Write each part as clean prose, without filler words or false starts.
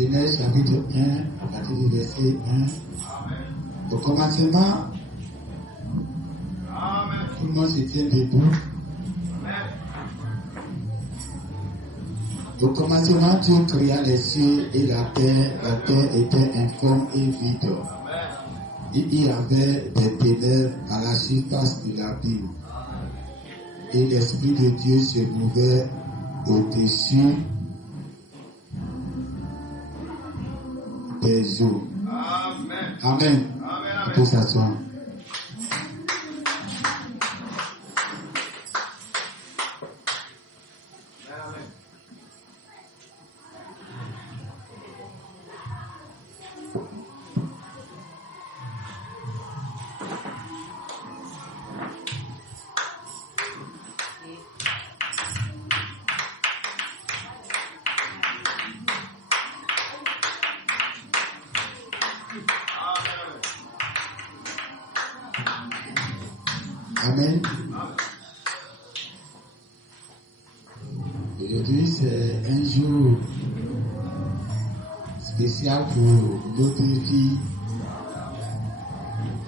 Genèse chapitre 1, à partir du verset 1. Au commencement, tout le monde se tient debout. Au commencement, Dieu créa les cieux et la terre. La terre était informe et vide. Il y avait des ténèbres à la surface de l'abîme. Et l'Esprit de Dieu se mouvait au-dessus des eaux. Amen. On peut s'asseoir. Amen. Aujourd'hui, c'est un jour spécial pour notre vie.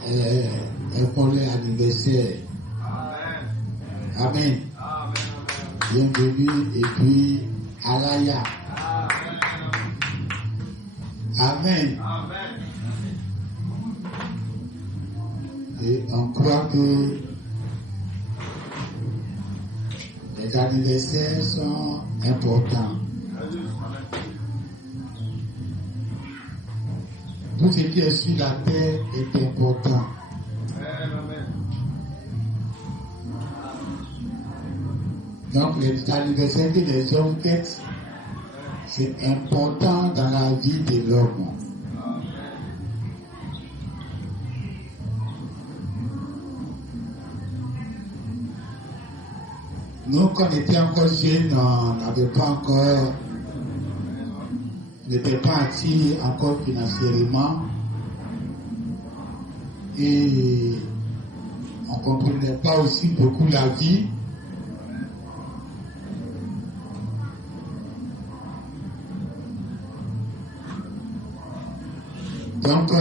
Elle pour l'anniversaire. Amen. Bienvenue et puis Alaya. Amen. Et on croit que les anniversaires sont importants. Tout ce qui est sur la terre est important. Donc les anniversaires que les hommes fêtent, c'est important dans la vie de l'homme. Nous, quand on était encore jeunes, on n'avait pas encore, n'était pas actifs encore financièrement et on ne comprenait pas aussi beaucoup la vie. Donc,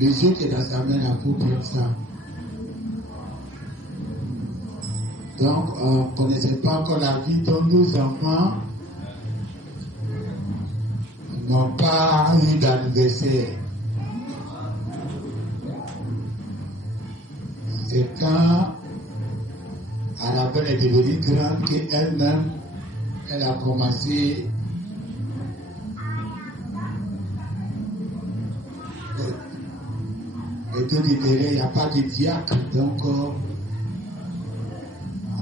le jeu qui est dans sa main, il faut prendre ça. Donc, on ne connaissait pas encore la vie, donc nos enfants n'ont pas eu d'anniversaire. C'est quand Annabelle est devenue grande qu'elle-même, elle a commencé et tout il n'y a pas de diacre, donc on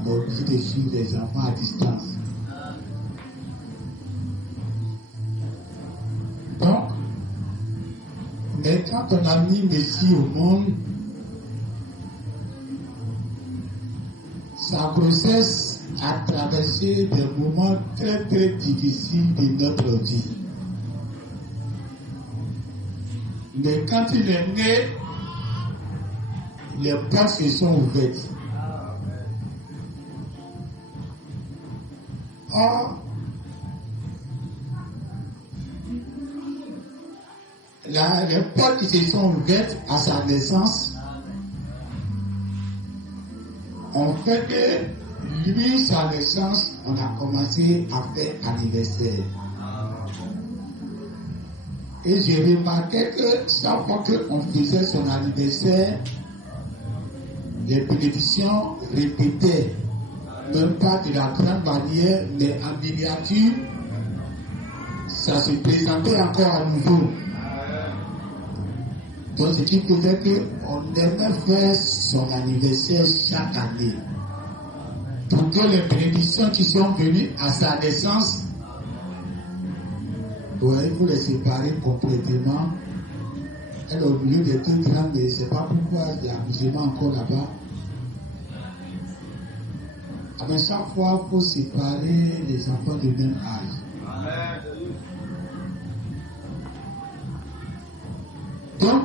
a obligé de suivre les enfants à distance. Donc, mais quand on a mis Messie au monde, sa grossesse a traversé des moments très très difficiles de notre vie. Mais quand il est né, les portes se sont ouvertes. Or, les portes qui se sont ouvertes à sa naissance ont fait que lui, sa naissance, on a commencé à faire anniversaire. Et j'ai remarqué que chaque fois qu'on faisait son anniversaire, les bénédictions répétaient, même pas de la grande manière, mais en miniature, ça se présentait encore à nouveau. Donc, ce qui faisait qu'on aimait faire son anniversaire chaque année. Pour que les bénédictions qui sont venues à sa naissance, il faut les séparer complètement. Elle est au milieu des deux grands, mais je ne sais pas pourquoi il y a un musulman encore là-bas. Mais chaque fois, il faut séparer les enfants du même âge. Donc,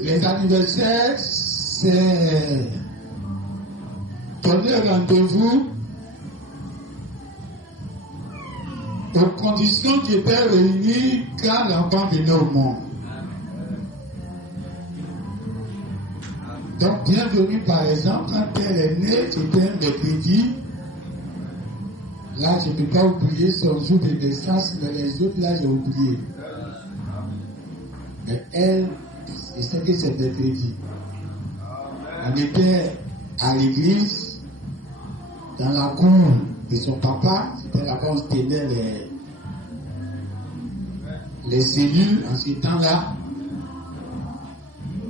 les anniversaires, c'est donner rendez-vous aux conditions qui étaient réunies quand l'enfant venait au monde. Donc, bienvenue par exemple, quand elle est née, c'était un mercredi. Là, je ne peux pas oublier son jour de naissance, mais les autres, là, j'ai oublié. Mais elle, je sais que c'est mercredi. On était à l'église, dans la cour de son papa. C'était là-bas où on tenait les cellules en ce temps-là.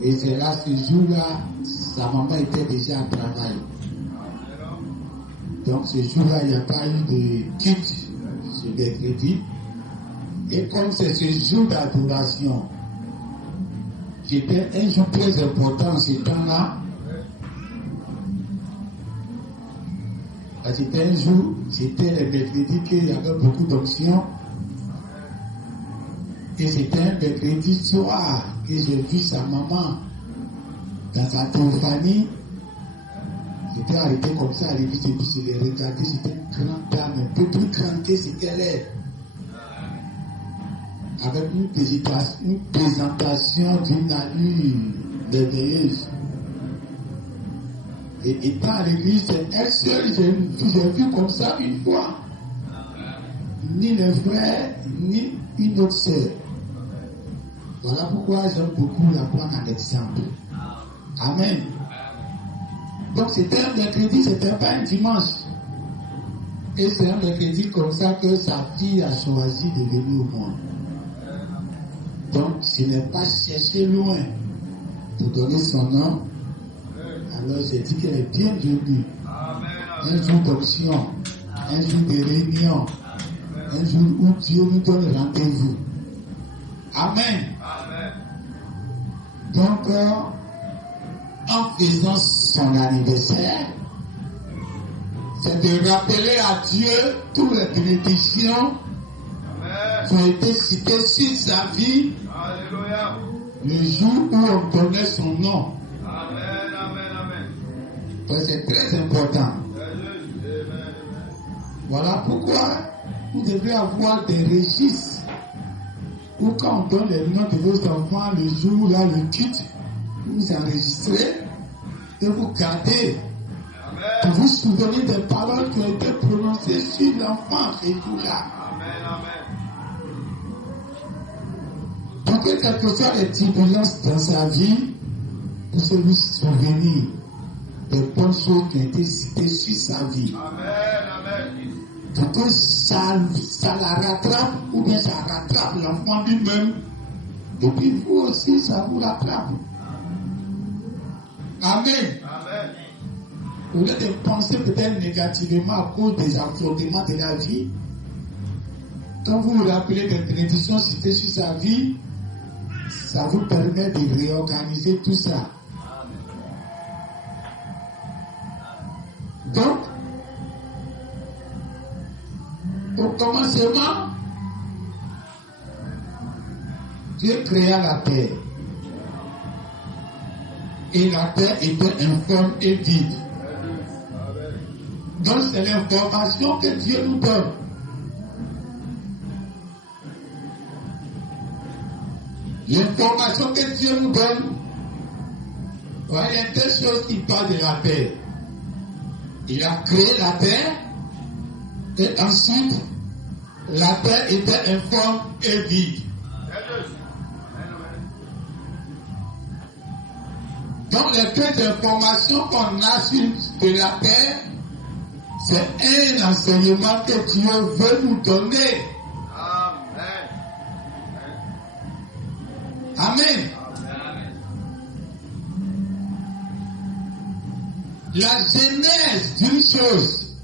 Et c'est là, ce jour-là, sa maman était déjà à travail. Donc ce jour-là, il n'y a pas eu de culte ce mercredi. Et comme c'est ce jour d'adoration, qui était un jour très important en ce temps-là, c'était un jour, c'était le mercredi qu'il y avait beaucoup d'options. Et c'était un mercredi soir que j'ai vu sa maman dans sa théophanie. J'étais arrêté comme ça à l'église et puis je l'ai regardé. C'était une grande dame, un peu plus grande que ce qu'elle est. Avec une présentation d'une allure merveilleuse. Et étant à l'église, c'est elle seule, j'ai vu comme ça une fois. Ni le frère, ni une autre sœur. Voilà pourquoi j'aime beaucoup la prendre en exemple. Amen. Donc c'était un mercredi, c'était pas un dimanche. Et c'est un mercredi comme ça que sa fille a choisi de venir au monde. Donc je n'ai pas cherché loin pour donner son nom. Alors j'ai dit qu'elle est bienvenue. Un jour d'option, un jour de réunion, un jour où Dieu nous donne rendez-vous. Amen. Donc, en faisant son anniversaire, c'est de rappeler à Dieu toutes les bénédictions qui ont été citées sur sa vie. Alléluia. Le jour où on donnait son nom. Donc, c'est très important. Voilà pourquoi vous devez avoir des registres où quand on donne les noms de vos enfants, le jour où là le culte, vous enregistrez et vous gardez. Pour vous souvenir des paroles qui ont été prononcées sur l'enfant ce jour-là. Donc, quelles que soient les turbulences dans sa vie, vous se vous souvenir des bonnes choses qui ont été citées sur sa vie. Pour que ça la rattrape, ou bien ça rattrape l'enfant lui-même, et puis vous aussi, ça vous rattrape. Amen. Au lieu de penser peut-être négativement à cause des affrontements de la vie, quand vous vous rappelez des bénédictions citées sur sa vie, ça vous permet de réorganiser tout ça. Donc, au commencement, Dieu créa la terre. Et la terre était informe et vide. Donc c'est l'information que Dieu nous donne. L'information que Dieu nous donne, il y a deux choses qui parlent de la terre. Il a créé la terre, et ensuite, la terre était informe et vide. Donc les deux informations qu'on a sur de la terre, c'est un enseignement que Dieu veut nous donner. Amen. La genèse d'une chose,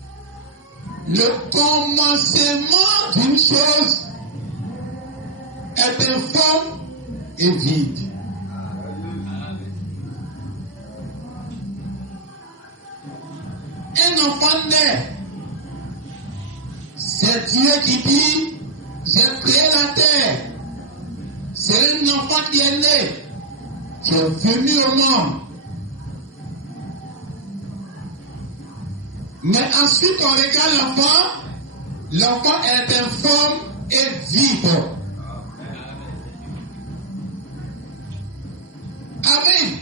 le commencement d'une chose est informe et vide. Un enfant naît, c'est Dieu qui dit, j'ai créé la terre. C'est C'est un enfant qui est né, qui est venu au monde. Mais ensuite, on regarde l'enfant est informe et vide. Amen.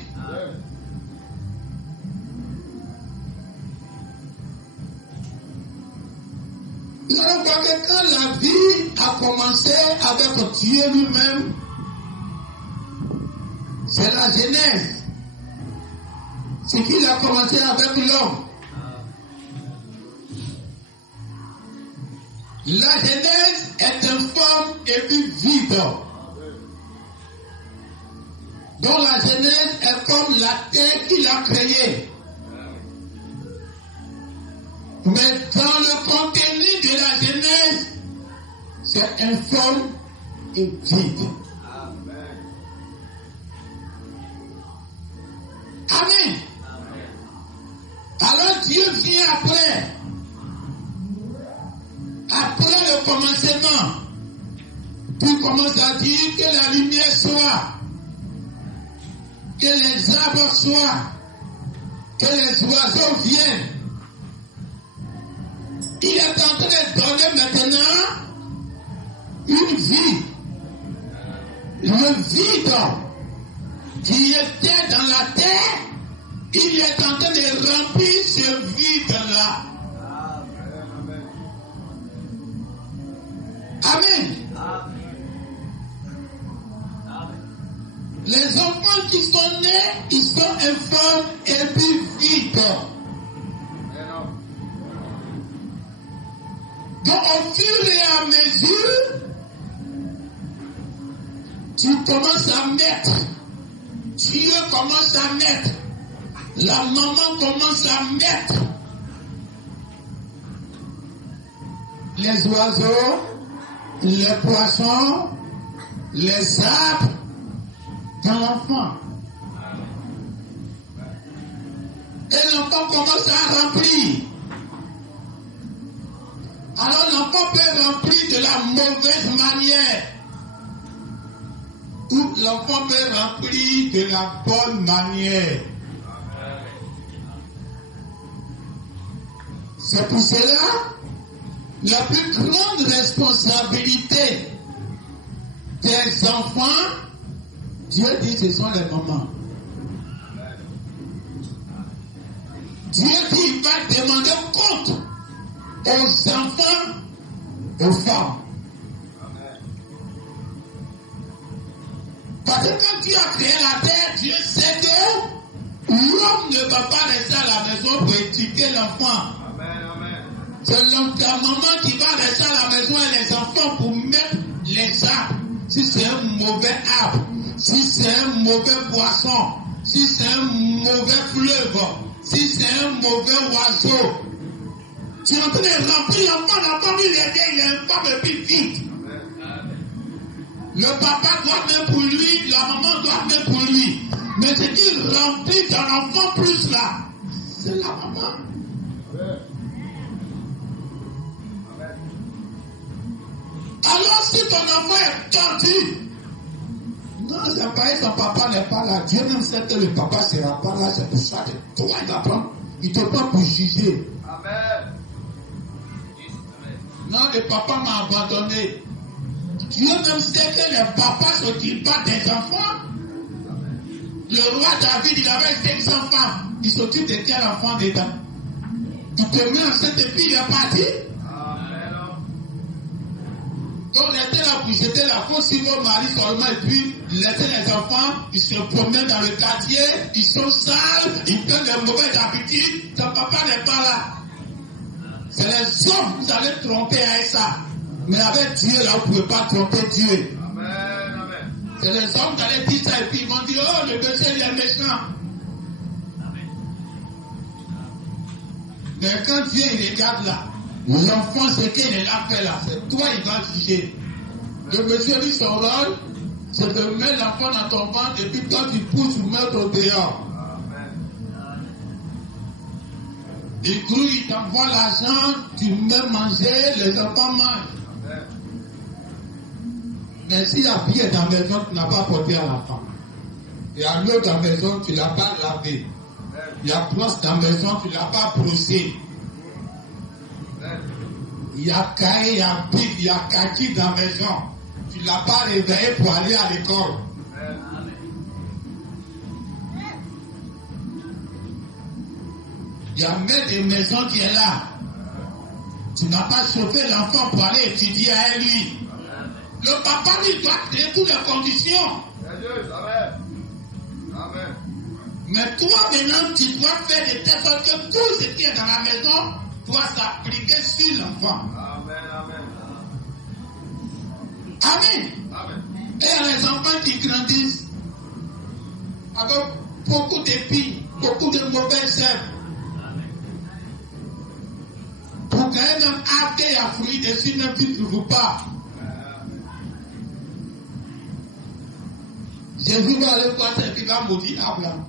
Nous allons voir que quand la vie a commencé avec Dieu lui-même, c'est la Genèse. C'est qu'il a commencé avec l'homme. La Genèse est informe et puis vide. Donc la Genèse est comme la terre qu'il a créée. Mais dans le contenu de la Genèse, c'est informe et vide. Amen. Alors Dieu vient après. Après le commencement, il commence à dire que la lumière soit, que les arbres soient, que les oiseaux viennent. Il est en train de donner maintenant une vie. Le vide qui était dans la terre, il est en train de remplir ce vide-là. Amen. Les enfants qui sont nés, ils sont informes et puis vides. Donc au fur et à mesure, tu commences à mettre, Dieu commence à mettre, la maman commence à mettre les oiseaux, les poissons, les arbres dans l'enfant. Et l'enfant commence à remplir. Alors l'enfant peut remplir de la mauvaise manière. Ou l'enfant peut remplir de la bonne manière. C'est pour cela la plus grande responsabilité des enfants, Dieu dit ce sont les mamans. Dieu dit il va demander compte aux enfants, aux femmes. Parce que quand Dieu a créé la terre, Dieu sait que l'homme ne va pas rester à la maison pour éduquer l'enfant. C'est la maman qui va rester à la maison et les enfants pour mettre les arbres. Si c'est un mauvais arbre, si c'est un mauvais poisson, si c'est un mauvais fleuve, si c'est un mauvais oiseau, tu es en train de remplir l'enfant, il est un femme et puis vite. Le papa doit mettre pour lui, la maman doit mettre pour lui. Mais ce qui remplit ton enfant plus là, c'est la maman. Alors si ton enfant est tordu, non, c'est pas son papa n'est pas là. Dieu même sait que le papa sera pas là, c'est pour ça que toi il va prendre. Il te prend pour juger. Amen. Non, le papa m'a abandonné. Dieu même sait que les papas s'occupent pas des enfants. Le roi David, il avait 500 femmes. Il s'occupe de quel enfant dedans? Tu te mets enceinte et puis il est parti. Donc, laissez là pour jeter la faute sur vos maris seulement et puis laissez les enfants, ils se promènent dans le quartier, ils sont sales, ils prennent des mauvaises habitudes, ton papa n'est pas là. C'est les hommes que vous allez tromper avec ça. Mais avec Dieu, là, vous ne pouvez pas tromper Dieu. Amen, amen. C'est les hommes qui allaient dire ça et puis ils vont dire, oh, le monsieur, il est méchant. Amen. Mais quand Dieu, il regarde là, l'enfant, ce qu'il a fait là, c'est toi, il va juger. Le monsieur dit son rôle, c'est de mettre l'enfant dans ton ventre et puis toi, tu pousses ou mettre au dehors. Du coup, il t'envoie l'argent, tu mets manger, les enfants mangent. Mais s'il y a pied dans la maison, tu n'as pas porté à la femme. Il y a l'eau dans la maison, tu ne l'as pas lavé. Il y a brosse dans la maison, tu ne l'as pas brossé. Il y a cahier, il y a pic, il y a kaki dans la maison. Tu ne l'as pas réveillé pour aller à l'école. Il y a même des maisons qui est là. Tu n'as pas chauffé l'enfant pour aller étudier à lui. Le papa lui doit créer toutes les conditions. Amen. Mais toi maintenant, tu dois faire de telle sorte que tout ce qui est dans la maison doit s'appliquer sur l'enfant. Amen. Amen. Amen. Amen. Et il y a les enfants qui grandissent avec beaucoup d'épis, beaucoup de mauvaises herbes. Pour gagner même arbre et à fruits dessus, même tu ne trouves pas. Jésus va aller voir ce qui va maudire Abraham.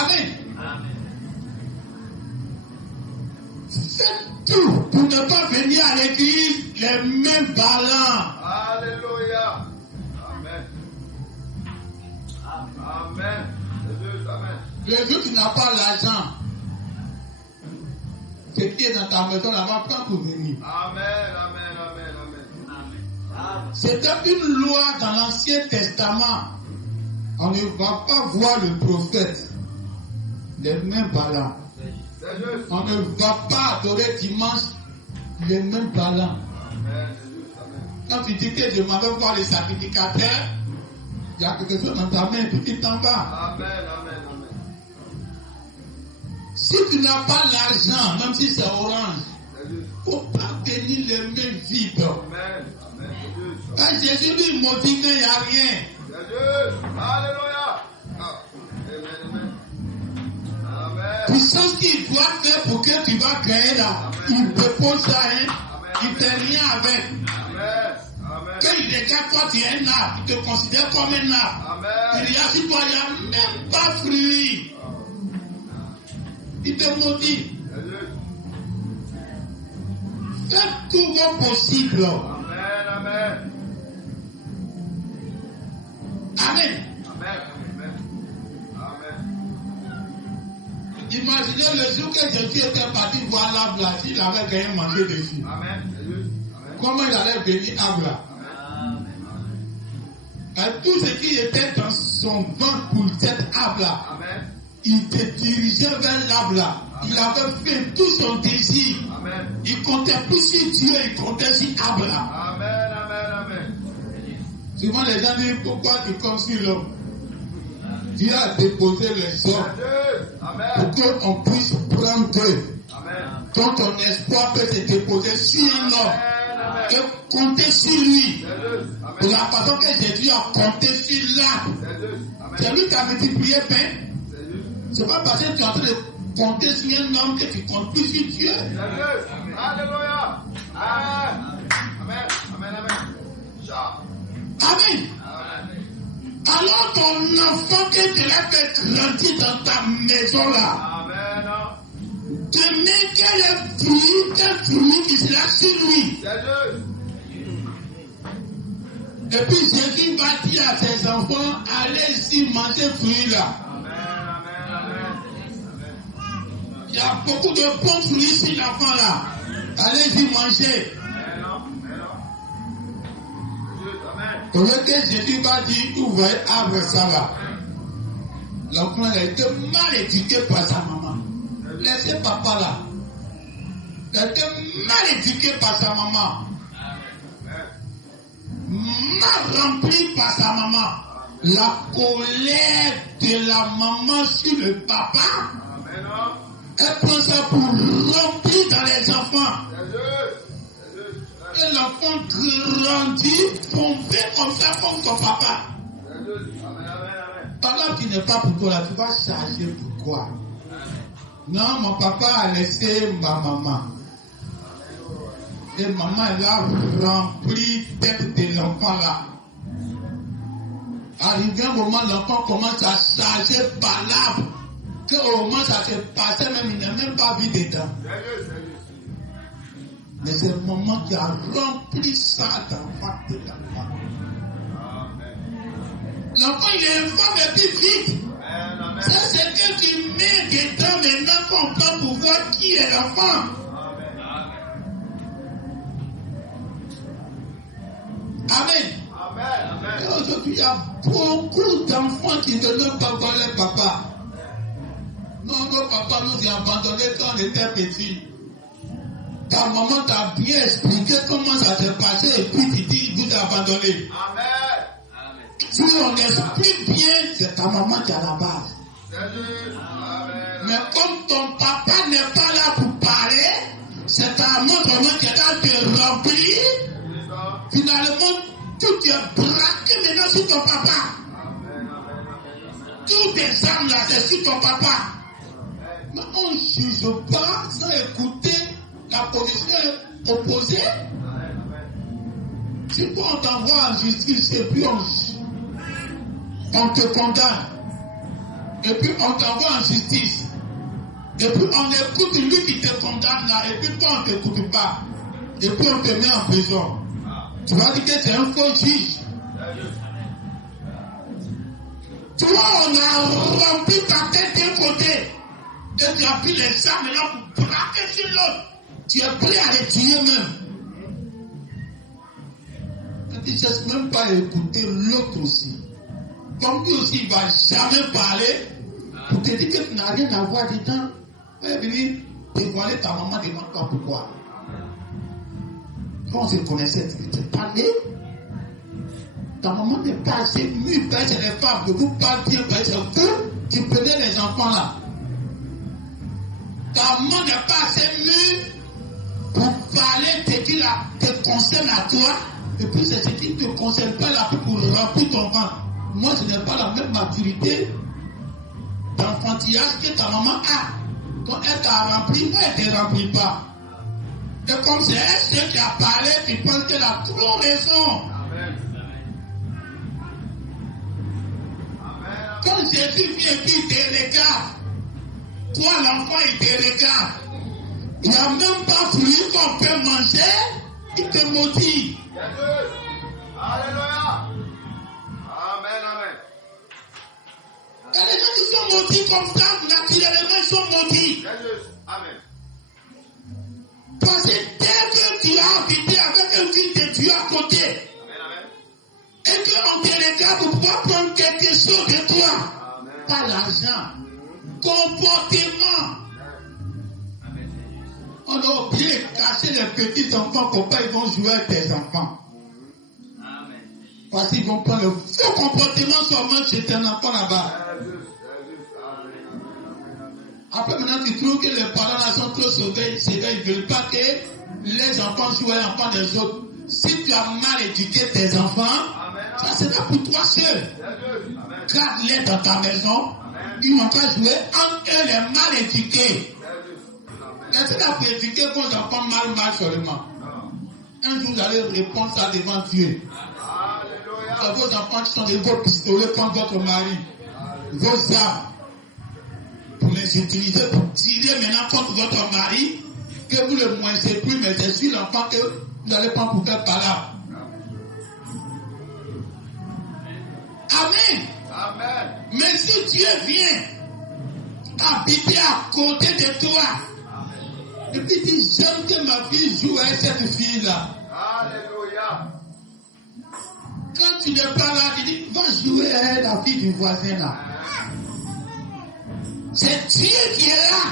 Amen. Faites tout pour ne pas venir à l'église les mêmes ballants. Alléluia. Amen. Amen. Amen. Le jour où tu n'as pas l'argent, ce qui est dans ta maison là-bas, prends pour venir. Amen. Amen. Amen. Amen. C'était une loi dans l'Ancien Testament. On ne va pas voir le prophète les mêmes ballants. On ne va pas adorer dimanche les mêmes ballants. Quand tu dis que je m'en vais voir les sacrificateurs, il y a quelque chose dans ta main et puis tu t'en vas. Amen. Amen. Amen. Si tu n'as pas l'argent, même si c'est orange, il ne faut pas tenir les mains vides. Amen. Amen. Quand Jésus lui maudit, il n'y a rien. Alléluia. Amen. Amen. Puissance qu'il doit faire pour que tu vas gagner là, il dépose ça, hein. Il ne fait rien avec. Amen. Amen. Quand il regarde toi, tu es un arbre, il te considère comme un arbre. Amen. Il y a si toi, il n'y a même pas fruit. Il te maudit. Faites tout vos possible. Amen. Amen. Amen. Amen. Amen. Imaginez le jour que Jésus était parti voir l'arbre là, s'il avait gagné manger dessus. Amen. Comment il allait venir l'arbre là? Tout ce qui était dans son ventre pour cet arbre là, Amen. il se dirigeait vers l'arbre là. Il avait fait tout son désir. Amen. Il comptait plus sur Dieu, il comptait sur l'arbre là. Amen. Amen. Amen. Souvent les gens disent pourquoi tu comptes sur l'homme. Dieu a déposé les hommes Amen. pour qu'on puisse prendre d'eux. Amen. Donc ton espoir peut se déposer sur un homme Amen. et compter sur lui. Amen. De la façon que Jésus a compté sur l'arbre. C'est lui qui a multiplié pain. C'est pas parce que tu es en train de compter sur un homme que tu comptes plus sur Dieu. Alléluia. Amen. Amen. Amen. Amen. Alors ton enfant que tu l'as fait grandir dans ta maison là, Amen. demain quel fruit qui sera sur lui. Et puis Jésus va dire à ses enfants, allez-y manger fruit là. Il y a beaucoup de bons fruits sur l'enfant là. Allez-y manger. Au lieu que Jésus va dire, vous voyez, arbre ça là. L'enfant a été mal éduqué par sa maman. Laissez papa là. Il a été mal éduqué par sa maman. Mal rempli par sa maman. La colère de la maman sur le papa. Elle prend ça pour remplir dans les enfants. Et l'enfant grandit, tombé comme ça, comme son papa. Pendant qu'il n'est pas pour toi là, tu vas charger pourquoi? Non, mon papa a laissé ma maman. Et maman, elle a rempli tête de l'enfant là. Arrivé un moment, l'enfant commence à charger par l'arbre. Qu'au moment ça se passait, même il n'a même pas vu dedans. Mais c'est le moment qui a rempli ça d'enfant de l'enfant. L'enfant, il est enfant, mais plus vite. Ça, c'est que tu mets dedans maintenant qu'on peut pour voir qui est l'enfant. Amen. Et aujourd'hui, il y a beaucoup d'enfants qui ne veulent pas voir leur papa. Non, nos papas nous ont abandonnés quand on était petits. Ta maman t'a bien expliqué comment ça s'est passé et puis tu dis, vous a abandonné. Amen. Si on explique bien, c'est ta maman qui est à la base. Mais comme ton papa n'est pas là pour parler, c'est ta maman qui est là de remplir. Finalement, tout est braqué maintenant sur ton papa. Tous tes âmes là, c'est sur ton papa. Mais on ne juge pas sans écouter la position opposée. Si toi on t'envoie en justice et puis on te condamne, et puis on t'envoie en justice, et puis on écoute lui qui te condamne là, et puis toi on ne t'écoute pas, et puis on te met en prison. Tu vas dire que c'est un faux juge. Toi, on a rempli ta tête d'un côté. Et tu as pris les armes là pour braquer sur l'autre. Tu es prêt à les tuer même. Et tu ne cesses même pas à écouter l'autre aussi. Comme lui aussi, il ne va jamais parler. Pour te dire que tu n'as rien à voir dedans. Il va venir dévoiler ta maman devant toi. Pourquoi? Quand on se connaissait, tu te parlais. Ta maman n'est pas assez mûre, parce que les femmes de vous parlent bien, parce que vous qui prenez les enfants là. Ta maman n'est pas assez mûre pour parler de ce qui te concerne à toi. Et puis c'est ce qui ne te concerne pas là pour remplir ton ventre. Moi, je n'ai pas la même maturité d'enfantillage que ta maman a. Quand elle t'a rempli, moi, elle ne te remplit pas. Et comme c'est elle qui a parlé, tu penses qu'elle a trop raison. Quand Jésus vient et puis il te regarde, toi l'enfant il te regarde, il n'y a même pas fruit qu'on peut manger, il te maudit. Alléluia. Amen, amen. Il y a des gens qui sont maudits comme ça, naturellement ils sont maudits. Amen. Parce que dès que tu as habité avec un fils de Dieu à côté, et qu'on te regarde pour pouvoir prendre quelque chose de toi, pas l'argent, comportement. On a oublié de cacher les petits enfants pour pas ils vont jouer avec tes enfants. Parce qu'ils vont prendre le faux comportement seulement chez tes enfants là-bas. Après maintenant tu trouves que les parents là sont trop sauvés, ils ne veulent pas que les enfants jouent avec les enfants des autres. Si tu as mal éduqué tes enfants, ça sera pour toi seul. Garde-les dans ta maison. Ils n'ont qu'à jouer entre eux les mal éduqués. Est-ce que tu as pu éduquer vos enfants mal seulement? Un jour vous allez répondre ça devant Dieu. Vos enfants qui sont des vos pistolets contre votre mari, vos armes, pour les utiliser pour tirer maintenant contre votre mari, que vous ne le moissez plus, mais je suis l'enfant que vous n'allez pas pouvoir par là. Amen. Amen. Mais si Dieu vient habiter à côté de toi, et puis dit, j'aime que ma fille joue avec cette fille-là. Alléluia. Quand tu n'es pas là, tu dis, va jouer avec la fille du voisin là. C'est Dieu qui est là.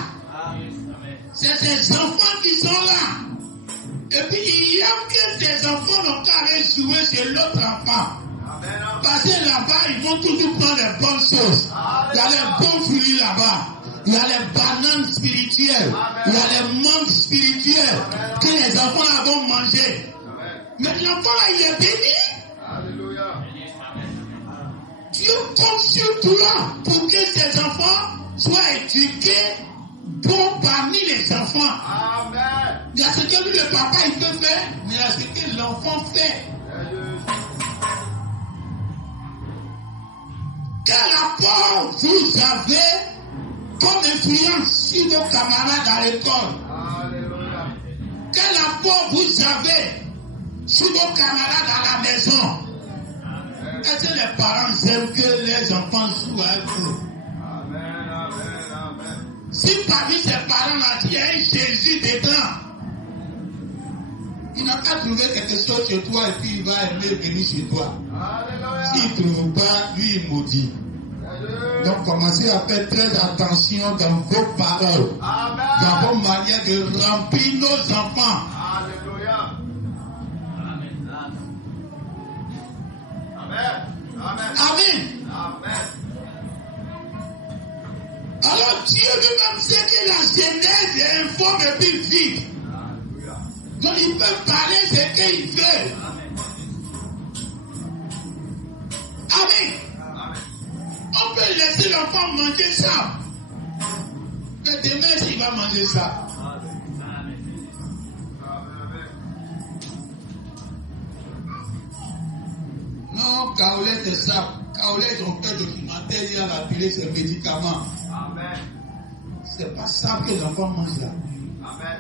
C'est ses enfants qui sont là. Et puis il y a que tes enfants n'ont qu'à aller jouer chez l'autre enfant. Parce que là-bas, ils vont toujours prendre les bonnes choses. Il y a les bons fruits là-bas. Il y a les bananes spirituelles. Il y a les mangues spirituelles que les enfants là vont manger. Mais l'enfant là, il est béni. Alléluia. Dieu compte sur toi pour que ses enfants soient éduqués bons parmi les enfants. Amen. Il y a ce que lui, le papa, il peut faire, mais il y a ce que l'enfant fait. Quel apport vous avez comme influence sur vos camarades à l'école? Alléluia. Quel apport vous avez sur vos camarades à la maison? Est-ce que les parents aiment que les enfants jouent avec eux? Si parmi ces parents-là, il y a un Jésus dedans, il n'a pas trouvé quelque chose chez toi et puis il va aimer venir chez toi. S'il ne trouve pas, lui il maudit. Donc commencez à faire très attention dans vos paroles, dans vos manières de remplir nos enfants. Alléluia. Amen. Amen. Amen. Amen. Alors Dieu lui-même sait que la jeunesse est informe et puis vide. Donc il peut parler ce qu'il veut. Amen. On peut laisser l'enfant manger ça. Mais demain, s'il va manger ça. Non, Kaolé, c'est ça. Kaolé, ils ont fait documentaire, il a appelé ses médicaments. Amen. C'est pas ça que l'enfant mange là. Amen.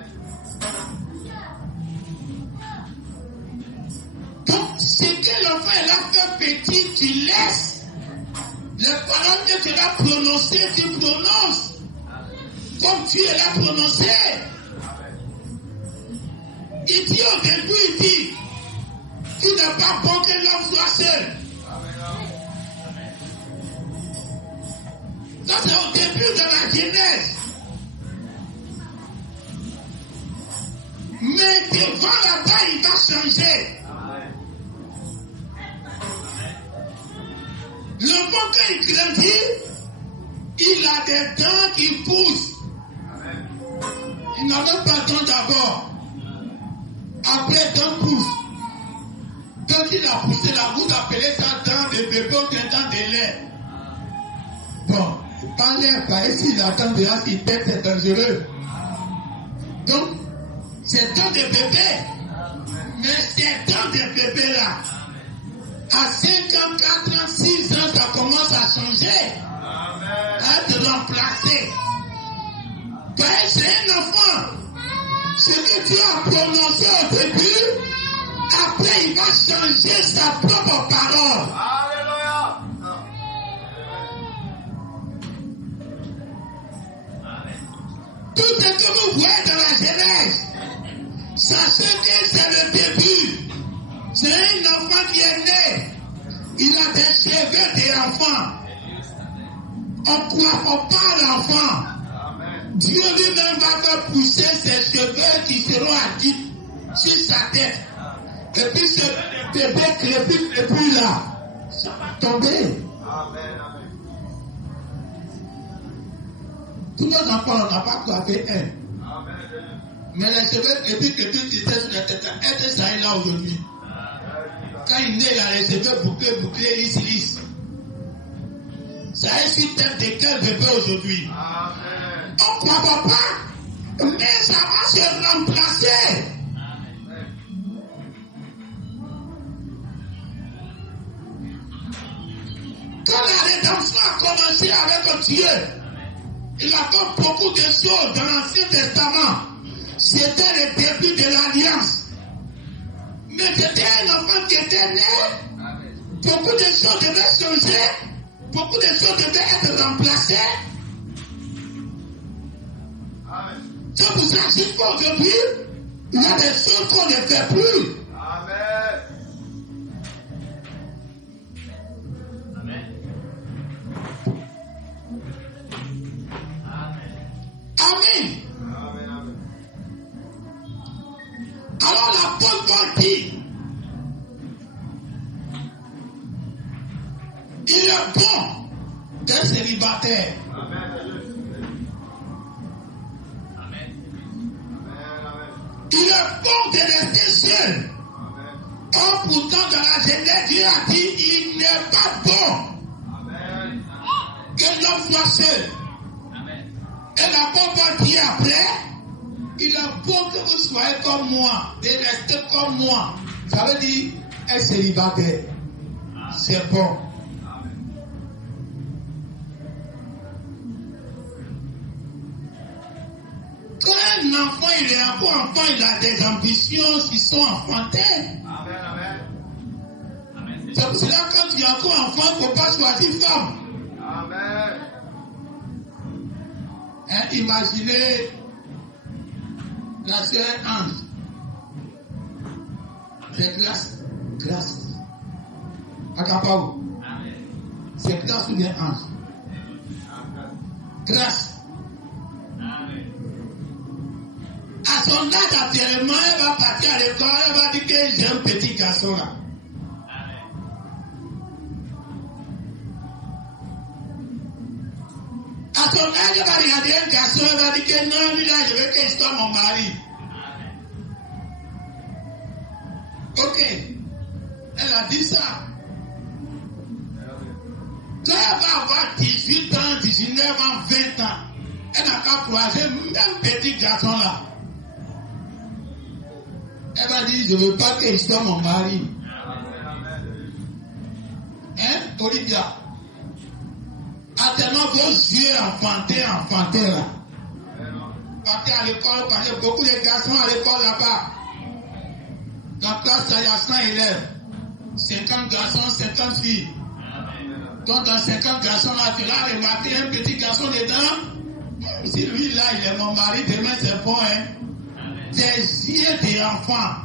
Donc, ce que l'enfant est là fait petit, tu laisses. Les paroles que tu as prononcées, tu prononces. Comme tu es là prononcé. Il dit au début, il dit, il n'est pas bon que l'homme soit seul. Ça c'est au début de la Genèse. Mais devant là-bas, il va changer. L'enfant, quand il grandit, il a des dents qui poussent. Il n'avait pas de dents d'abord. Après, dents poussent. Quand il a poussé la vous appelez ça dents de bébé ou des dents de lait. Bon, pas l'air, pas ici, il attend de là, il tête, c'est dangereux. Donc, c'est dents de bébé. Mais ces dents de bébé là, à 54 ans, 6 ans, ça commence à changer. À être remplacé. C'est un enfant. Ce que tu as prononcé au début, après il va changer sa propre parole. Alléluia. Tout ce que vous voyez dans la Genèse, sachez que c'est le début. C'est un enfant qui est né. Il a des cheveux d'enfant. On ne croit pas l'enfant. Dieu lui-même va faire pousser ses cheveux qui seront acquis sur sa tête. Et puis ce bébé crépite et puis là, ça va tomber. Tous nos enfants, on n'a pas coiffé un. Mais les cheveux crépites qui étaient sur la tête, est ça est là aujourd'hui. Quand il naît, il a les cheveux bouclés, lisses. Ça est sur tête de quel bébé aujourd'hui? On ne croit pas, mais ça va se remplacer. Quand la rédemption a commencé avec Dieu, il a fait beaucoup de choses dans l'Ancien Testament. C'était le début de l'Alliance. Mais c'était un enfant qui était né. Beaucoup de choses devaient changer. Beaucoup de choses devaient être remplacées. C'est pour ça qu'aujourd'hui, il y a des choses qu'on ne fait plus. Amen. Alors l'apôtre Paul dit, il est bon d'être célibataire. Il est bon de rester seul. Or pourtant dans la Genèse, Dieu a dit, il n'est pas bon que l'homme soit seul. Et l'apôtre Paul dit après, il est bon que vous soyez comme moi, de rester comme moi. Ça veut dire être célibataire. C'est bon. Quand un un enfant, il est encore enfant, il a des ambitions qui sont enfantines. Amen. Amen. C'est pour cela que quand tu es encore enfant, il ne faut pas choisir femme. Amen. Hein, imaginez la sœur Ange. C'est grâce. Akapao. C'est grâce ou bien Ange? Grâce. À son âge actuellement, elle va partir à l'école, elle va dire que j'ai un petit garçon là. À son âge, elle va regarder un garçon, elle va dire que non, lui là, je veux qu'il soit mon mari. Ok. Elle a dit ça. Quand elle va avoir 18 ans, 19 ans, 20 ans, elle n'a qu'à croiser même petit garçon là. Elle va dire, je ne veux pas qu'il soit mon mari. Hein, Olivia? Actuellement, vos yeux enfantés là. Partez à l'école, parce que beaucoup de garçons à l'école là-bas. La classe, il y a 100 élèves. 50 garçons, 50 filles. Donc dans 50 garçons là, tu l'as remarqué un petit garçon dedans. Si lui là, il est mon mari, demain c'est bon, hein. Des yeux d'enfants.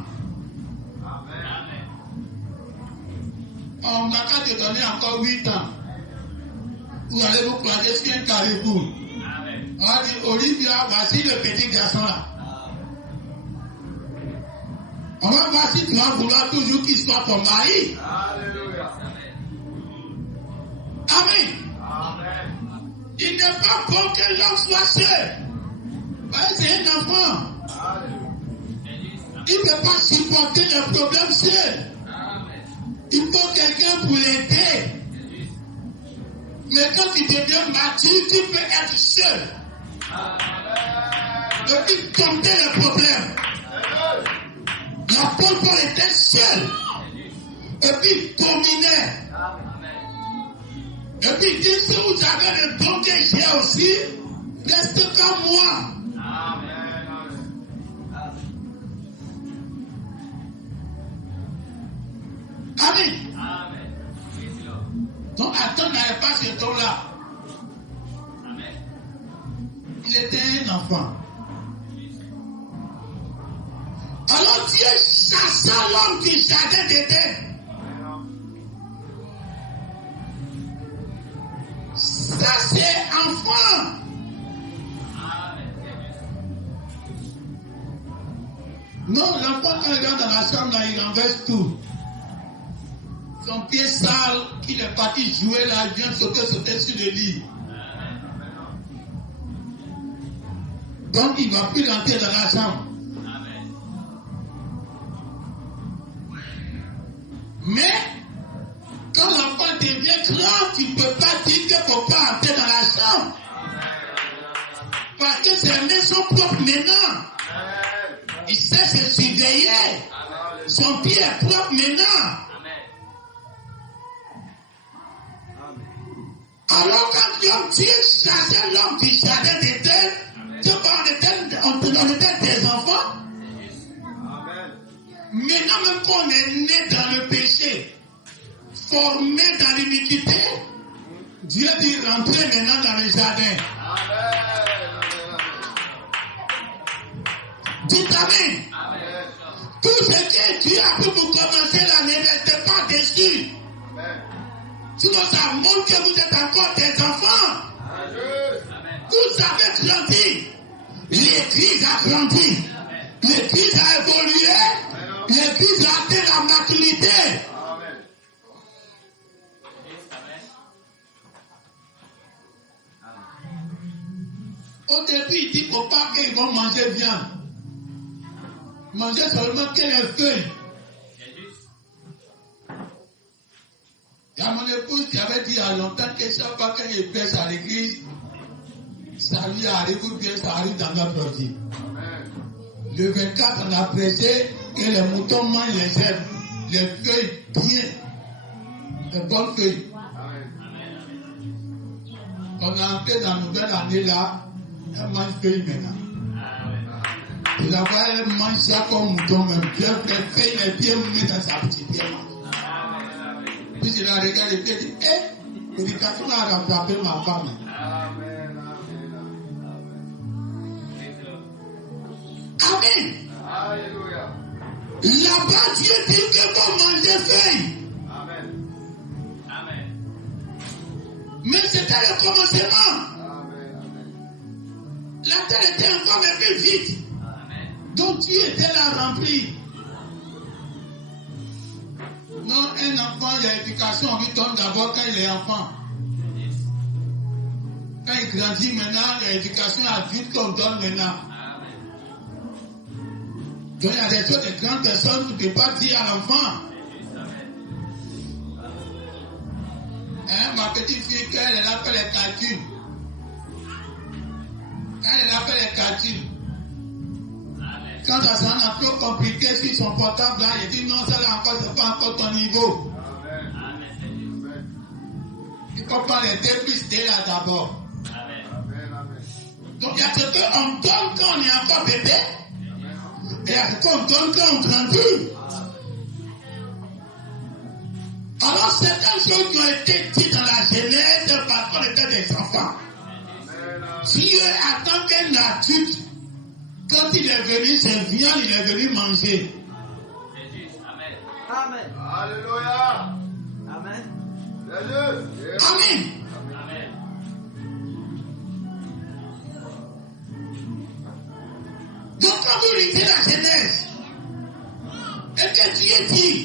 On n'a qu'à te donner encore 8 ans. Vous allez vous croiser sur un carrefour. On va dire, Olivia, voici le petit garçon là. On va voir si tu vas vouloir toujours qu'il soit ton mari. Alléluia. Amen. Il n'est pas bon que l'homme soit seul. C'est un enfant. Il ne peut pas supporter le problème seul. Il faut quelqu'un pour l'aider. Mais quand tu deviens mature, tu peux être seul. Et puis tomber le problème. L'apôtre Paul était seul. Et puis dominait. Et puis il dit, si vous avez le don que j'ai aussi, restez comme moi. Amen. Donc Adam n'avait pas ce don-là. Il était un enfant. Alors Dieu chassa l'homme du jardin d'Éden. Ça c'est enfant. Non, l'enfant quand il rentre dans la chambre là, il renverse tout. Son pied sale, qu'il est parti jouer là, il vient sauter sur le lit. Donc il ne va plus rentrer dans la chambre. Mais quand l'enfant devient grand, tu ne peux pas dire qu'il ne faut pas entrer dans la chambre. Parce que c'est son propre maintenant. Il sait se surveiller. Son pied est propre maintenant. Alors quand Dieu chassait l'homme du jardin d'Éden, on était des enfants. Maintenant même qu'on est né dans le péché, formé dans l'iniquité, Dieu dit rentrer maintenant dans le jardin. Dites Amen. Tout ce que Dieu a pu vous commencer l'année, ne restez pas déçus. Sinon ça montre que vous êtes encore des enfants. Vous avez grandi. L'Église a grandi. L'Église a évolué. L'Église a atteint la maturité. Au début, il dit au pas qu'ils vont manger viande. Manger seulement que les feuilles. Il y a mon épouse qui avait dit à longtemps que chaque fois qu'elle pêche à l'église, ça lui arrive ou bien ça arrive dans notre vie. Le 24, on a prêché que les moutons mangent les herbes, les feuilles bien, les bonnes feuilles. On a entré dans la nouvelle année là, elle mange feuilles maintenant. Il a voyé manger comme mouton, même bien fait les pieds, mis dans sa petite pied. Puis il a regardé et dit, l'éducation a rattrapé ma femme. Amen. Alléluia. Là-bas, Dieu dit que vous mangez feuille. Amen. Amen. Mais c'était le commencement. Amen. La terre était encore un peu vide. Amen. Donc Dieu était là rempli. Non, un enfant, il y a éducation, on lui donne d'abord quand il est enfant. Quand il grandit maintenant, il y a éducation adulte qu'on donne maintenant. Donc il y a des choses de grandes personnes que tu ne peux pas dire à l'enfant. Ma petite fille, quand elle a fait les calculs, quand ça s'en a trop compliqué sur son portable, là, il dit non, ça là encore, c'est pas encore ton niveau. Il comprend les deux plus D là d'abord. Donc il y a ce qu'on donne quand on est encore bébé, et il y a ce qu'on donne quand on grandit. Alors certaines choses qui ont été dites dans la Genèse, parce qu'on était des enfants. Dieu attend qu'un adulte, quand il est venu servir, il est venu manger. Amen. Amen. Alléluia. Amen. Amen. Amen. Donc quand vous lisez la Genèse, et que Dieu dit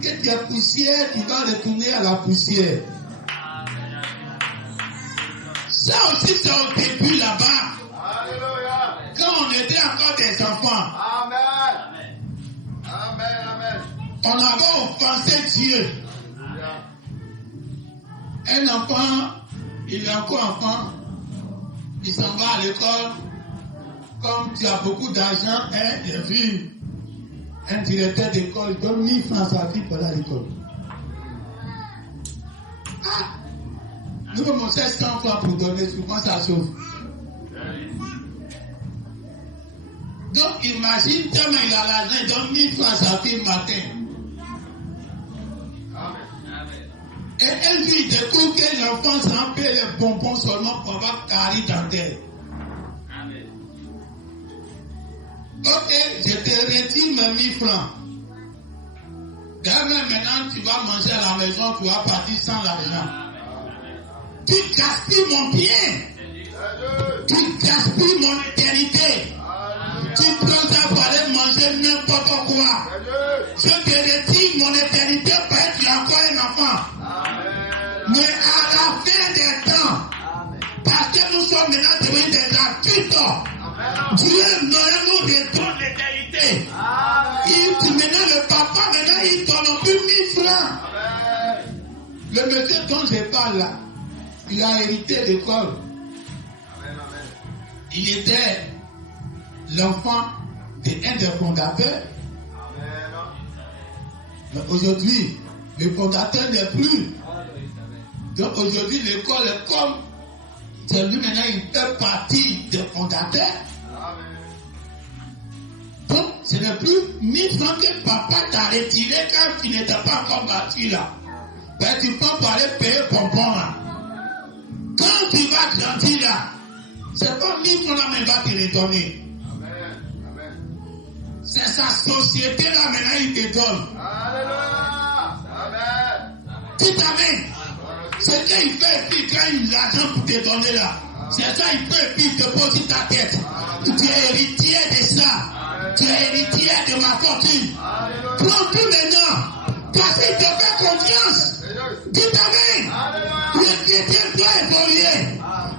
que tu es poussière, tu vas retourner à la poussière. Ça aussi c'est au début là-bas. Alléluia. Quand on était encore des enfants. Amen. Amen. Amen. On avait offensé Dieu. Un enfant, il est encore enfant, il s'en va à l'école. Comme tu as beaucoup d'argent, j'ai vu un directeur d'école, il donne 1000 francs à sa fille pour aller à l'école. Nous avons 700 francs pour donner, souvent ça sauve. Donc imagine, tellement il a l'argent, il donne 1000 francs à sa fille le matin. Et un jour, il découvre que l'enfant s'en paie les bonbons seulement pour avoir carré dans terre. Ok, je te retire mes 1000 francs. D'ailleurs, maintenant, tu vas manger à la maison, tu vas partir sans l'argent. Tu gaspilles mon bien. Tu gaspilles mon éternité. Tu prends ça pour aller manger n'importe quoi. Je te retire mon éternité parce que tu es encore un enfant. Mais à la fin des temps, parce que nous sommes maintenant devenus des adultes, Dieu nous retourne l'éternité. Maintenant le papa, maintenant il donne plus 1000 francs. Le monsieur dont je parle là, il a hérité l'école. Il était l'enfant d'un des fondateurs. Mais aujourd'hui, le fondateur n'est plus. Donc aujourd'hui, l'école est comme, c'est lui maintenant, il fait partie des fondateurs. Donc, ce n'est plus 1000 francs que papa t'a retiré quand tu n'étais pas encore battu là. Ben, tu peux pas aller payer bonbon là. Quand tu vas grandir là, c'est pas 1000 francs là, mais il va te redonner. C'est sa société là maintenant, il te donne. Dites amen. C'est qu'il fait puis quand il a l'argent pour te donner là. C'est ça, il peut puis te poser ta tête. Tu es héritier de ça. Tu es héritier de ma fortune. Prends tout maintenant. Parce qu'il te fait confiance. Dites amen. Le chrétien doit évoluer.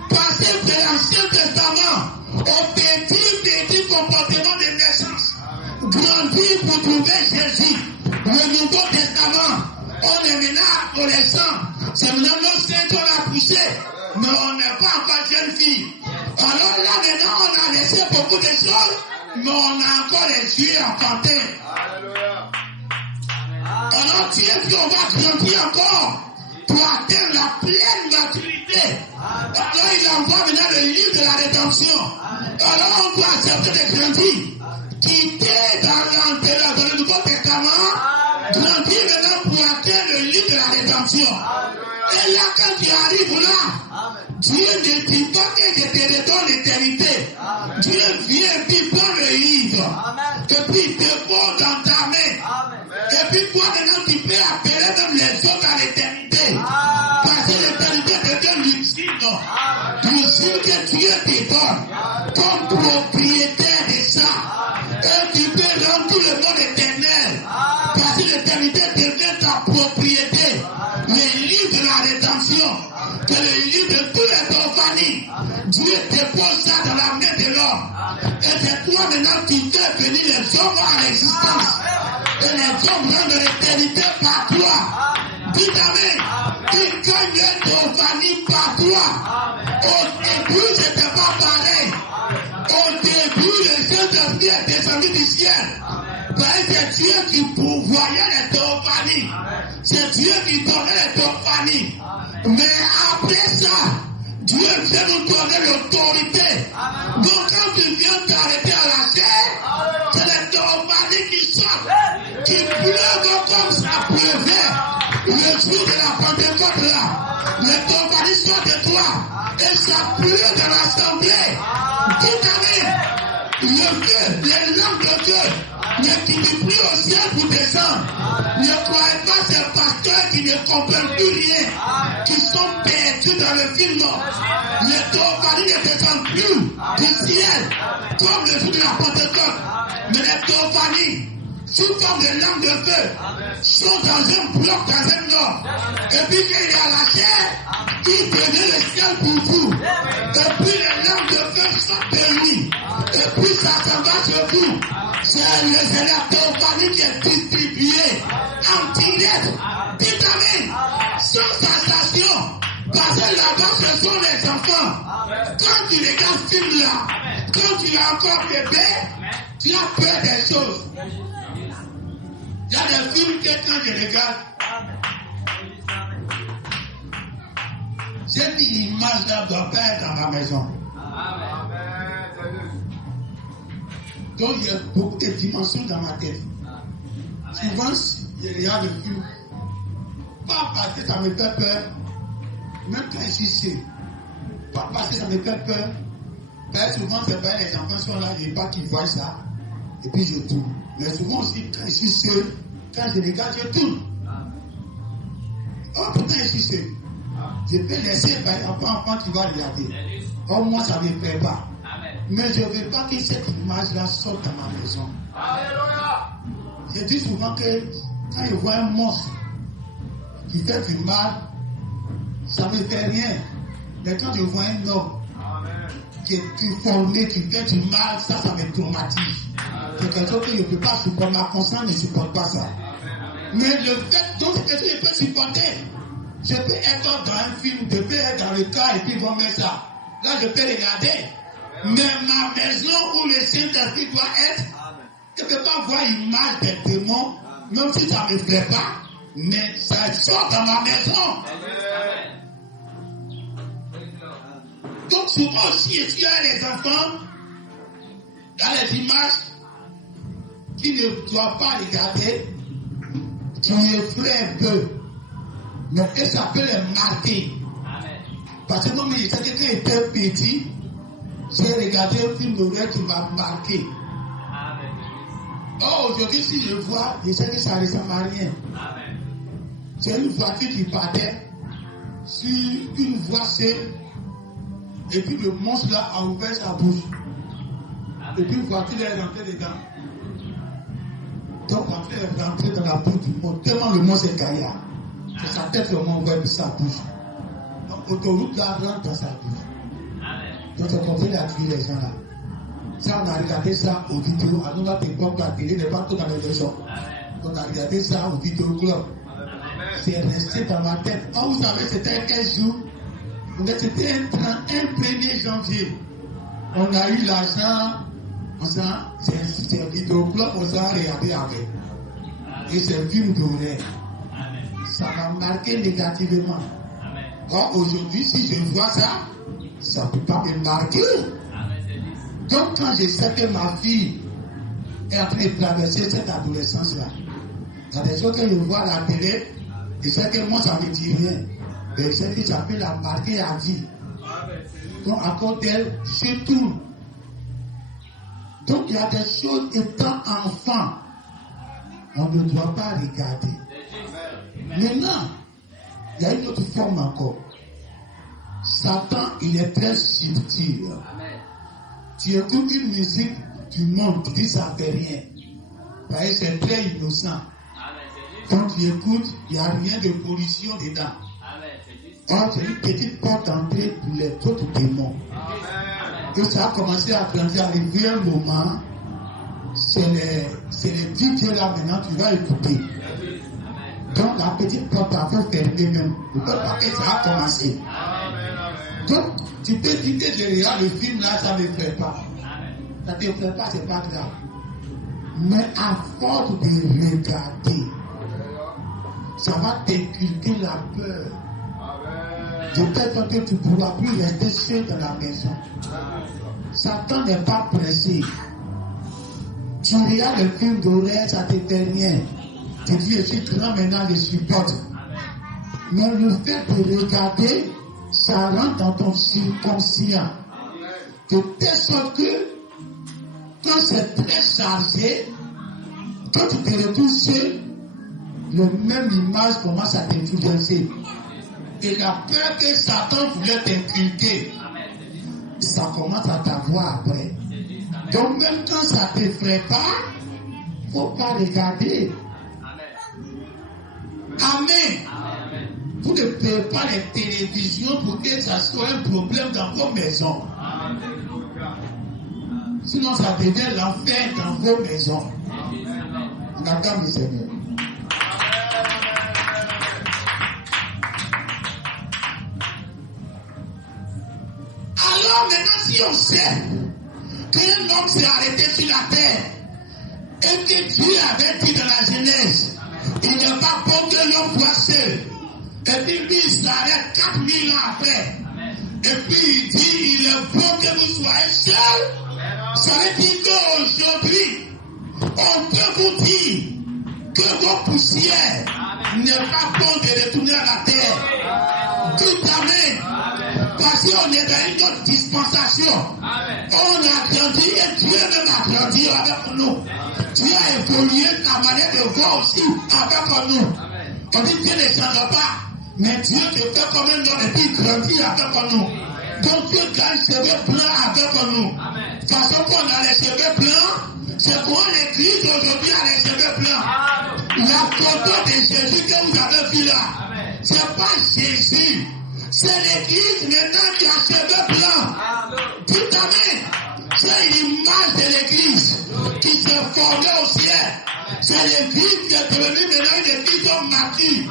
Passer de l'Ancien Testament au petit comportement de naissance. Grandir pour trouver Jésus. Le Nouveau Testament. On est maintenant adolescent. C'est maintenant notre sein qu'on a poussé. Mais on n'est pas encore jeune fille. Alors là maintenant on a laissé beaucoup de choses. Mais on a encore les yeux enfantins. Alors Dieu dit on va grandir encore pour atteindre la pleine maturité. Alors il envoie maintenant le livre de la rédemption. Alors on doit accepter de grandir. Quitter dans le Nouveau Testament, grandir maintenant pour atteindre le livre de la rédemption. Et là, quand tu arrives là, Dieu ne dit pas que je te redonne l'éternité. Dieu vient puis prend le livre. Et puis il te pose dans ta main. Et puis toi maintenant tu peux appeler même les autres à l'éternité. Parce que l'éternité devient l'ultime. L'ultime que Dieu te donne comme propriétaire de ça. Et tu peux rendre tout le monde éternel. Parce que l'éternité devient ta propriété. Le livre de la rédemption, que le livre de tous les orphanés, Dieu dépose ça dans la main de l'homme. Et c'est toi maintenant qui fais venir les hommes à l'existence. Et les hommes rendent l'éternité par toi. Dis amen. Tu gagnes l'orphanie par toi. Au début, c'était pas pareil. Au début, le Saint-Esprit est descendu du ciel. Parce que c'est Dieu qui pourvoyait les orphanés. C'est Dieu qui donnait les orphanés. Mais après ça, Dieu vient nous donner l'autorité. Donc quand tu viens t'arrêter à la terre, c'est les orphanés qui sortent, qui pleuvent comme ça pleuvait. Le jour de la Pentecôte là, les orphanés sortent de toi. Et ça pleut dans l'assemblée. Tout amen. Le feu, les langues de Dieu ne quittent plus au ciel pour descendre. Ne croyez pas ces pasteurs qui ne comprennent plus rien, qui sont perdus dans le film. Les orphanés ne descendent plus du ciel, comme le jour de la Pentecôte. Mais les orphanés, sous forme de langue de feu, sont dans un bloc, dans un nord. Et puis quand il y a la chair, ils prenaient le ciel pour vous. Et puis les langues de feu sont permis. Et puis ça s'en va sur vous. C'est le orphanage qui est distribué en direct. Dites amen. Sans sensation. Parce que là-bas, ce sont les enfants. Quand tu regardes ce film là, quand tu es encore bébé, tu as peur des choses. Il y a des films que quand je regarde, cette image-là doit pas être dans ma maison. Donc il y a beaucoup de dimensions dans ma tête. Souvent, je regarde le film, pas parce que ça me fait peur, même quand je suis seul, pas parce que ça me fait peur, parce que souvent c'est pas les enfants sont là, il n'y a pas qui voient ça, et puis je tourne. Mais souvent aussi, quand je suis seul, quand je regarde, je tourne. Oh, pourtant je suis seul. Je peux laisser un enfant qui va regarder. Oh, moi, ça ne me plaît pas. Mais je ne veux pas que cette image-là sorte dans ma maison. Alléluia. Je dis souvent que quand je vois un monstre qui fait du mal, ça ne me fait rien. Mais quand je vois un homme qui est formé, qui fait du mal, ça me traumatise. C'est quelque chose que je ne peux pas supporter. Ma conscience ne supporte pas ça. Mais le fait, donc c'est quelque chose que je peux supporter. Je peux être dans un film, je peux être dans le cas et puis ils vont mettre ça. Là, je peux regarder. Mais ma maison où le Saint-Esprit doit être, je ne peux pas voir l'image des démons, même si ça ne me plaît pas, mais ça sort dans ma maison. Donc souvent aussi, tu as les enfants, dans les images, qui ne doivent pas regarder, qui effraient un peu. Mais que ça peut les marquer. Parce que moi, je sais que quand j'étais petit, j'ai regardé un film d'horreur qui m'a marqué. Oh, aujourd'hui, si je vois, je sais que ça ne ressemble à rien. C'est une voiture qui partait sur une voie seule, et puis le monstre là a ouvert sa bouche. Et puis une voiture est rentrée dedans. Donc, la voiture est rentrée dans la bouche du monstre, tellement le monstre est gaillard. C'est sa tête seulement ouverte sa bouche. Donc, l'autoroute là rentre dans sa bouche. Donc, c'est comme ça qu'il a tué les gens là. Ça, on a regardé ça aux vidéos. À notre époque, la télé n'est pas tout dans les maisons. On a regardé ça au vidéoclub. C'est resté dans ma tête. Oh, vous savez, c'était quel jour? C'était un 1er janvier. On a eu l'argent. C'est un vidéoclub, on s'est regardé avec. Et c'est un film d'horreur. Ça m'a marqué négativement. Or, aujourd'hui, si je vois ça, ça ne peut pas me marquer. Donc quand je sais que ma fille est en train de traverser cette adolescence-là, il y a des choses que je vois à la télé, je sais que moi ça ne me dit rien. Et je sais que ça peut la marquer à vie. Donc à cause d'elle, je tourne. Donc il y a des choses étant enfant, on ne doit pas regarder. Maintenant, il y a une autre forme encore. Satan, il est très subtil. Tu écoutes une musique du monde, tu dis ça ne fait rien. Parce que c'est très innocent. Quand tu écoutes, il n'y a rien de pollution dedans. Or, c'est une petite porte d'entrée pour les autres démons. Que ça a commencé à grandir, arriver un moment, c'est les DJ là maintenant, tu vas écouter. Donc la petite porte a fait fermer même. Ne peut pas que ça a commencé. Donc, tu peux dire que je regarde le film là, ça ne me fait pas. Ça ne te fait pas, c'est pas grave. Mais à force de regarder, ça va t'inculquer la peur. De telle sorte que tu ne pourras plus rester seul dans la maison. Satan n'est pas pressé. Tu regardes le film d'horreur, ça ne te fait rien. Tu dis, je suis grand maintenant, je supporte. Mais le fait de regarder, ça rentre dans ton subconscient. De telle sorte que, quand c'est très chargé, quand tu te retrouves seul, la même image commence à t'influencer. Et la peur que Satan voulait t'inculquer, ça commence à t'avoir après. Donc même quand ça ne t'effraie pas, il ne faut pas regarder. Amen. Vous ne payez pas les télévisions pour que ça soit un problème dans vos maisons. Sinon ça devient l'enfer dans vos maisons. Madame et Seigneur. Alors maintenant, si on sait qu'un homme s'est arrêté sur la terre et que Dieu avait dit dans la Genèse, il n'est pas bon que l'homme soit seul. Et puis lui, il s'arrête 4000 ans après. Et puis il dit, il est bon que vous soyez seuls. Ça veut dire qu'aujourd'hui, on peut vous dire que vos poussières n'est pas bon de retourner à la terre. Tout amen. Parce qu'on est dans une autre dispensation. On a grandi et Dieu même a grandi avec nous. Dieu a évolué la manière de voir aussi avec nous. On dit Dieu ne change pas, mais Dieu te fait comme un homme et puis grandit avec nous. Donc Dieu gagne les cheveux blancs avec nous. De toute façon, qu'on a les cheveux blancs, c'est pour l'église aujourd'hui a les cheveux blancs. La photo de Jésus que vous avez vu là, c'est pas Jésus. C'est l'église maintenant qui a cheveux blancs. Tout amen. C'est l'image de l'église qui s'est formée au ciel. C'est l'église qui est devenue maintenant une église mature.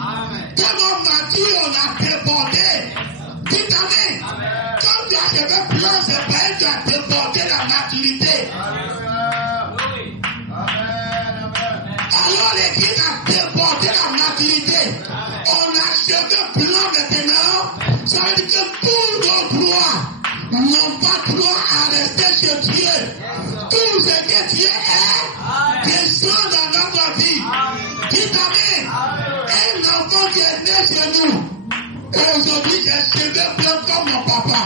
Tellement mature, on a débordé. Tout amen. Quand tu as cheveux blancs, c'est pas que tu as débordé la maturité. Alors l'église a débordé la maturité. On a cheveux blancs maintenant. Ça veut dire que tous nos droits n'ont pas droit à rester chez Dieu. Tout ce que Dieu est descend dans notre vie. Dites amen. Un enfant qui est né chez nous. Et aujourd'hui, j'ai cheveux blancs comme mon papa.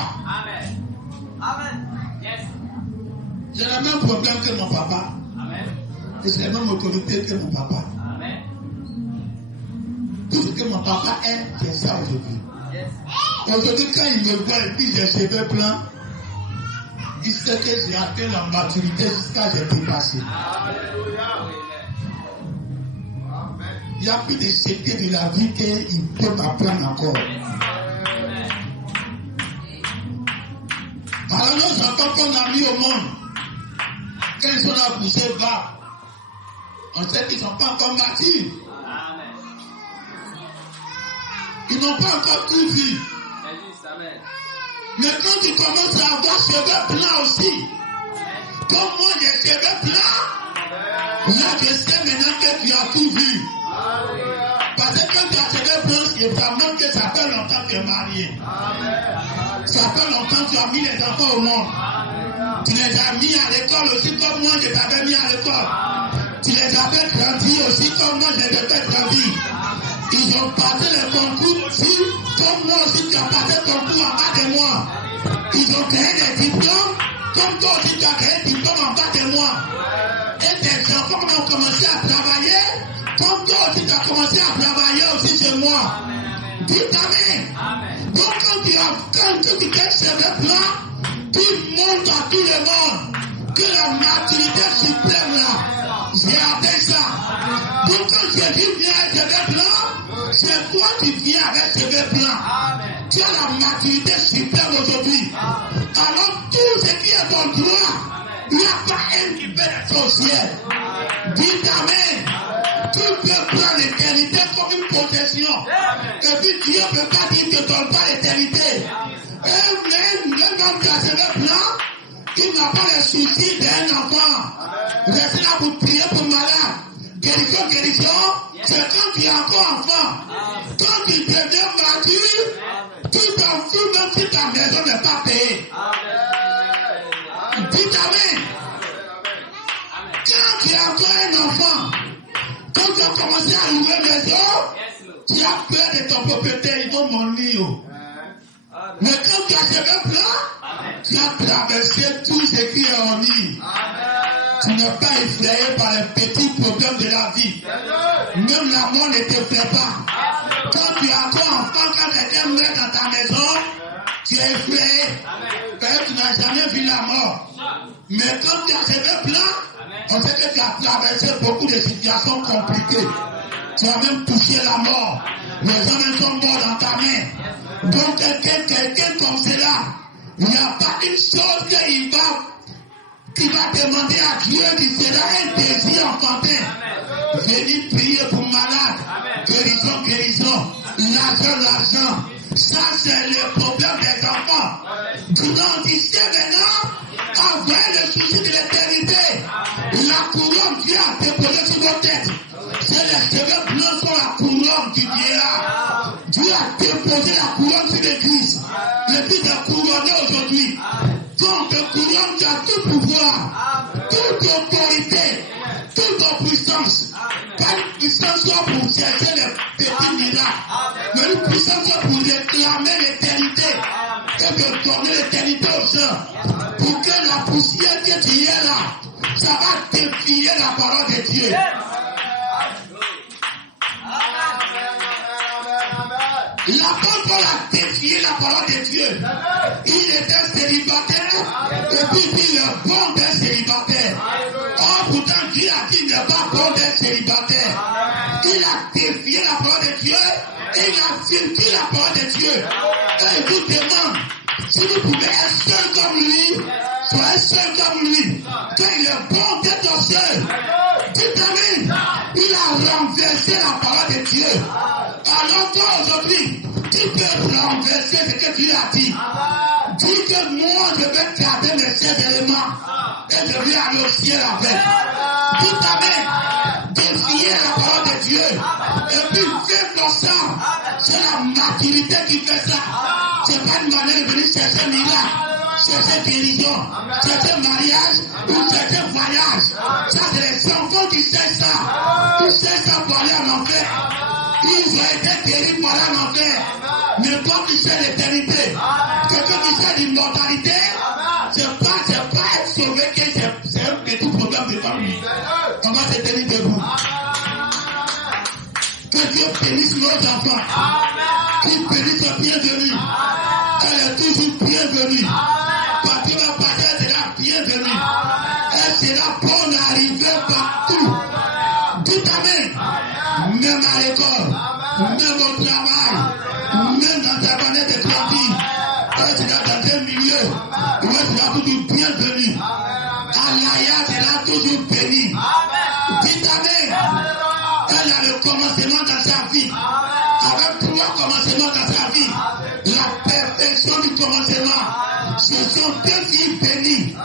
Amen. J'ai le même problème que mon papa. Et j'ai la même autorité que mon papa. Tout ce que mon papa est, c'est ça aujourd'hui. Aujourd'hui, quand il me voit et puis j'ai cheveux blancs, il sait que j'ai atteint la maturité jusqu'à j'ai dépassé. Il n'y a plus de secret de la vie qu'il peut m'apprendre encore. Alors nos enfants qu'on a mis au monde, quand ils sont là poussés bas, on sait qu'ils ne sont pas encore matures. Ils n'ont pas encore tout vu. Mais quand tu commences à avoir cheveux blancs aussi, comme moi j'ai cheveux blancs, là je sais maintenant que tu as tout vu. Parce que quand tu as cheveux blancs, c'est vraiment que ça fait longtemps que tu es marié. Ça fait longtemps que tu as mis les enfants au monde. Tu les as mis à l'école aussi comme moi je t'avais mis à l'école. Tu les as fait grandir aussi comme moi je les ai fait grandir. Ils ont passé le concours aussi comme moi aussi tu as passé ton concours en bas de moi. Ils ont créé des diplômes comme toi aussi tu as créé des diplômes en bas de moi. Et tes enfants ont commencé à travailler comme toi aussi tu as commencé à travailler aussi chez moi. Dites Amen. Donc quand tu fais ce plan, tu montres à tout le monde que la maturité suprême là, j'ai avec ça. Donc quand Jésus vient avec ce plan, c'est toi qui viens avec ce plan. Tu as la maturité suprême aujourd'hui. Alors tout ce qui est ton droit, il n'y a pas un qui peut être au ciel. Dites Amen. Tu peux prendre l'éternité comme une possession. Et puis Dieu ne peut pas dire que tu ne donnes pas l'éternité. Même homme qui a ce plan, il n'a pas le souci d'un enfant. Restez là pour prier pour malade. Guérison, c'est quand tu es encore enfant. Quand tu deviens mature, tu t'en fous même si ta maison n'est pas payée. Dites Amen. Quand tu es encore un enfant, quand tu as commencé à ouvrir les yeux, tu as peur de ton propriétaire, ils vont mourir. Mais quand tu as ce plan, tu as traversé tout ce qui est en lui. Tu n'es pas effrayé par les petits problèmes de la vie. Même la mort ne t'effraie pas. Quand tu es encore enfant, quand quelqu'un meurt dans ta maison, tu es effrayé. Parce que tu n'as jamais vu la mort. Mais quand tu as ce plan, on sait que tu as traversé beaucoup de situations compliquées. Tu as même touché la mort. Les hommes sont morts dans ta main. Donc quelqu'un comme cela, il n'y a pas une chose qui va demander à Dieu qui sera un désir enfantin. Venir prier pour malade. Guérison. L'argent. Ça c'est le problème des enfants. Grandissez maintenant, envoyez le souci de l'éternité. La couronne Dieu a déposé sur vos têtes. C'est les cheveux blancs sur la couronne du vieillard. Dieu a déposé la couronne sur l'église. L'église est couronnée aujourd'hui. Donc, le couronne, tu as tout pouvoir, toute autorité, toute puissance. Pas une puissance pour chercher les petits miracles, mais une puissance pour réclamer l'éternité et de donner l'éternité aux gens. Pour que la poussière que tu es là, ça va défier la parole de Dieu. L'apôtre Paul a défié la parole de Dieu. Il était célibataire et puis il est bon d'être célibataire. Or pourtant Dieu a dit qu'il n'est pas bon d'être célibataire. Il a défié la parole de Dieu et il a vaincu la parole de Dieu. Et il vous demande si vous pouvez être seul comme lui, soyez seul comme lui. Quand il est bon d'être seul. Dites Amen. Il a renversé la parole de Dieu. Alors toi aujourd'hui, tu peux renverser ce que Dieu a dit. Dis que moi je vais garder mes 7 éléments et je vais aller au ciel avec. Dites Amen. Défier la parole de Dieu. Et puis fais comme ça. C'est la maturité qui fait ça. C'est pas une manière de venir chercher miracle, chercher guérison, chercher mariage ou chercher voyage. Ça c'est les enfants qui cherchent ça. Ils cherchent ça pour aller en enfer. Ils ont été guéris pour aller en enfer. Mais toi qui sais l'éternité, quelqu'un qui sait l'immortalité, c'est pas être sauvé que c'est un petit problème devant lui. On va se tenir debout. Que Dieu bénisse nos enfants. Qu'il bénisse le bienvenu. Elle est toujours bienvenue. Fatima Patel sera bienvenue. Elle sera bonne à arriver partout. Dites Amen. Même à l'école, même au travail, même dans ta planète de grandir. Elle sera dans un milieu où elle sera toujours bienvenue. Alaya sera toujours bénie. Dites Amen. Elle a le commencement dans sa vie. Avec 3 commencements dans sa vie. La perfection du commencement. Ce sont 2 filles bénies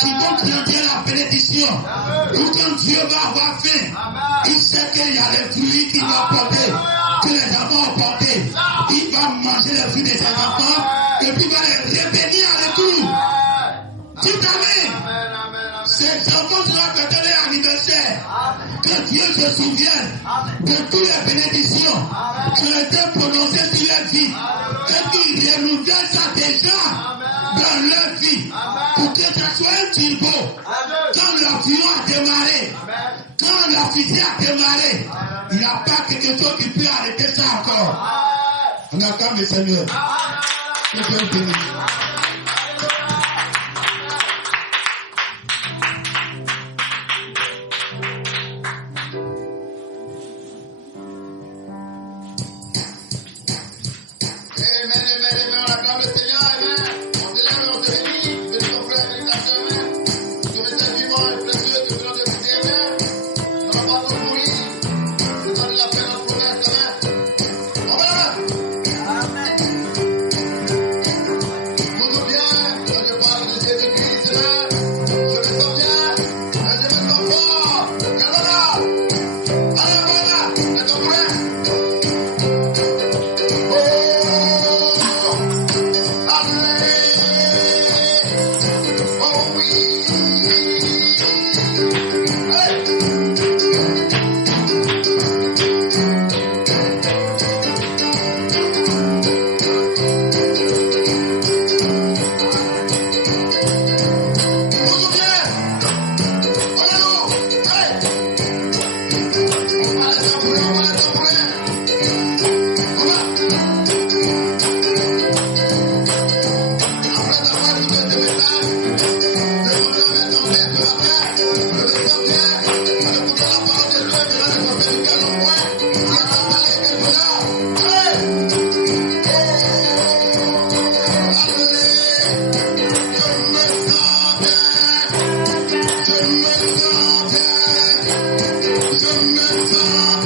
qui vont grandir la bénédiction. Ou quand Dieu va avoir faim, il sait qu'il y a les fruits qu'il va porter, que les enfants ont porté. Il va manger les fruits de ses enfants et puis il va les bénir à retour. Dites Amen. enfants seront fêtés leur anniversaire. Que Dieu se souvienne de toutes les bénédictions qui ont été prononcées sur leur vie. Et qu'il renouvelle ça déjà dans leur vie. Pour que ça soit un turbo. Quand l'avion a démarré, quand la fusée a démarré, il n'y a pas quelque chose qui peut arrêter ça encore. On attend le Seigneur. Que Dieu bénisse. Je me sens